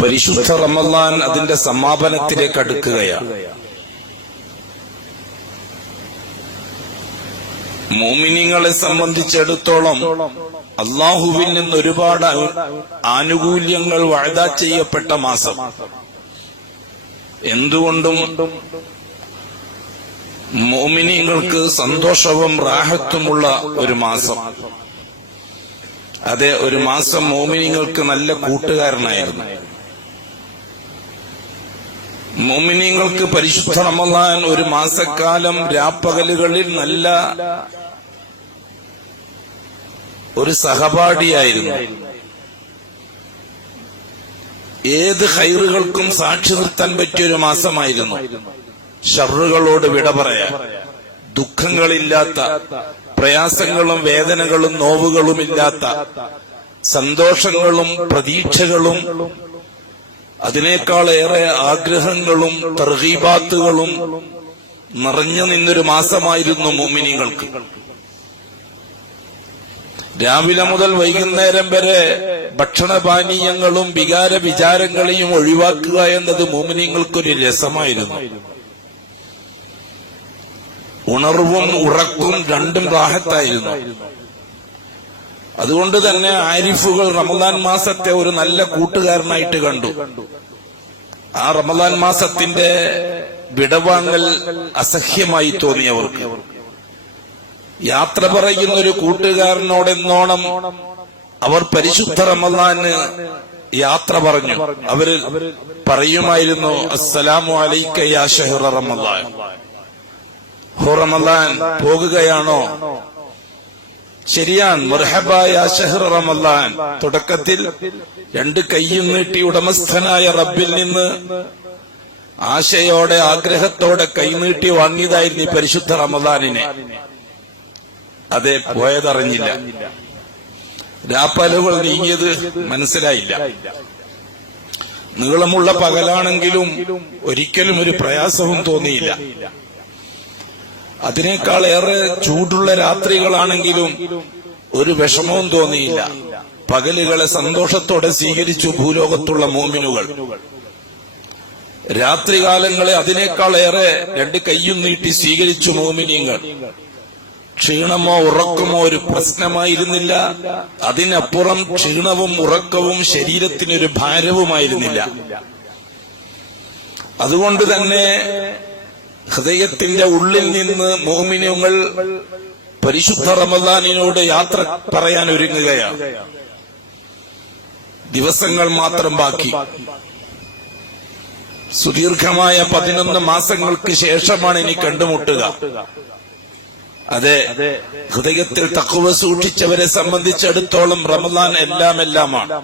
പരിശുദ്ധ റമളാൻ അതിന്റെ സമാപനത്തിലേക്ക് അടുക്കുകയാണ്. മുഅ്മിനീങ്ങളെ സംബന്ധിച്ചിടത്തോളം അല്ലാഹുവിൽ നിന്ന് ഒരുപാട് ആനുകൂല്യങ്ങൾ വഅദ ചെയ്യപ്പെട്ട മാസം. എന്തുകൊണ്ടും മുഅ്മിനീങ്ങൾക്ക് സന്തോഷവും റാഹത്തുമുള്ള ഒരു മാസം. അതെ, ഒരു മാസം മുഅ്മിനീങ്ങൾക്ക് നല്ല കൂട്ടുകാരനായിരുന്നു. മുഅ്മിനീങ്ങൾക്ക് പരിശുദ്ധ റമളാൻ ഒരു മാസക്കാലം രാപ്പകലുകളിൽ നല്ല ഒരു സഹപാഠിയായിരുന്നു. ഏത് ഖൈറുകൾക്കും സാക്ഷി നിർത്താൻ പറ്റിയൊരു മാസമായിരുന്നു. ഷർറുകളോട് വിട പറയാൻ, ദുഃഖങ്ങളില്ലാത്ത, പ്രയാസങ്ങളും വേദനകളും നോവുകളുമില്ലാത്ത, സന്തോഷങ്ങളും പ്രതീക്ഷകളും അതിനേക്കാളേറെ ആഗ്രഹങ്ങളും തർഗീബാത്തുകളും നിറഞ്ഞു നിന്നൊരു മാസമായിരുന്നു മുഅ്മിനീങ്ങൾക്ക്. രാവിലെ മുതൽ വൈകുന്നേരം വരെ ഭക്ഷണപാനീയങ്ങളും വികാര വിചാരങ്ങളെയും ഒഴിവാക്കുക എന്നത് മുഅ്മിനീങ്ങൾക്കൊരു രസമായിരുന്നു. ഉണർവും ഉറക്കും രണ്ടും റാഹത്തായിരുന്നു. അതുകൊണ്ട് തന്നെ ആരിഫുകൾ റമളാൻ മാസത്തെ ഒരു നല്ല കൂട്ടുകാരനായിട്ട് കണ്ടു. ആ റമളാൻ മാസത്തിന്റെ വിടവാങ്ങൽ അസഹ്യമായി തോന്നിയവർക്ക് യാത്ര പറയുന്നൊരു കൂട്ടുകാരനോടെന്നോണം അവർ പരിശുദ്ധ റമളാന് യാത്ര പറഞ്ഞു. അവര് പറയുമായിരുന്നു, അസ്സലാമു അലൈക യാ ശഹ്റ റമളാൻ. ഹോ റമളാൻ, പോകുകയാണോ? ശരിയാണ്, മർഹബ യാ ശഹ്റ റമളാൻ. തുടക്കത്തിൽ രണ്ട് കൈയും നീട്ടി ഉടമസ്ഥനായ റബ്ബിൽ നിന്ന് ആശയോടെ ആഗ്രഹത്തോടെ കൈനീട്ടി വാങ്ങിയതായിരുന്നു ഈ പരിശുദ്ധ റമളാനിനെ. അതെ, പോയതറിഞ്ഞില്ല. രാപ്പകലുകൾ നീങ്ങിയത് മനസ്സിലായില്ല. നീളമുള്ള പകലാണെങ്കിലും ഒരിക്കലും ഒരു പ്രയാസവും തോന്നിയില്ല. അതിനേക്കാൾ ഏറെ ചൂടുള്ള രാത്രികളാണെങ്കിലും ഒരു വിഷമവും തോന്നിയില്ല. പകലുകളെ സന്തോഷത്തോടെ സ്വീകരിച്ചു ഭൂലോകത്തുള്ള മുഅ്മിനുകൾ. രാത്രികാലങ്ങളെ അതിനേക്കാൾ ഏറെ രണ്ട് കൈയും നീട്ടി സ്വീകരിച്ചു മുഅ്മിനീങ്ങൾ. ക്ഷീണമോ ഉറക്കമോ ഒരു പ്രശ്നമായിരുന്നില്ല. അതിനപ്പുറം ക്ഷീണവും ഉറക്കവും ശരീരത്തിനൊരു ഭാരവുമായിരുന്നില്ല. അതുകൊണ്ട് തന്നെ ഹൃദയത്തിന്റെ ഉള്ളിൽ നിന്ന് മുഅ്മിനീങ്ങൾ പരിശുദ്ധ റമളാനിനോട് യാത്ര പറയാൻ ഒരുങ്ങുകയാണ്. ദിവസങ്ങൾ മാത്രം ബാക്കി. സുദീർഘമായ 11 മാസങ്ങൾക്ക് ശേഷമാണ് ഇനി കണ്ടുമുട്ടുക. അതെ, ഹൃദയത്തിൽ തഖ്വ സൂക്ഷിച്ചവരെ സംബന്ധിച്ചിടത്തോളം റമളാൻ എല്ലാമാണ്.